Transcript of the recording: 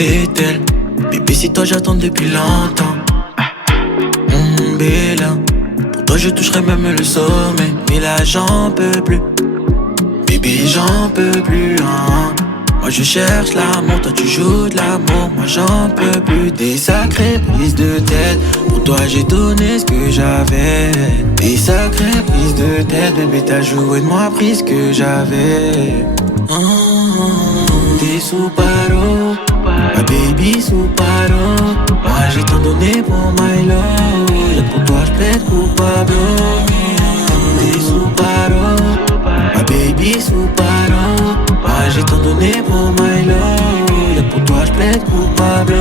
c'est elle. Bébé, c'est toi, j'attends depuis longtemps. Bella, pour toi, je toucherai même le sommet. Mais là, j'en peux plus. Bébé, j'en peux plus, hein. Moi je cherche l'amour, toi tu joues de l'amour. Moi j'en peux plus des sacrées prises de tête. Pour toi j'ai donné ce que j'avais. Des sacrées prises de tête. Bébé t'as joué de moi, pris ce que j'avais. T'es sous paro, ma baby sous paro. Moi j'ai tant donné pour my love. Et pour toi j'plaide coupable. T'es sous paro, ma baby sous paro. Moi j'ai tant donné pour my love. Et pour toi j'plaide coupable.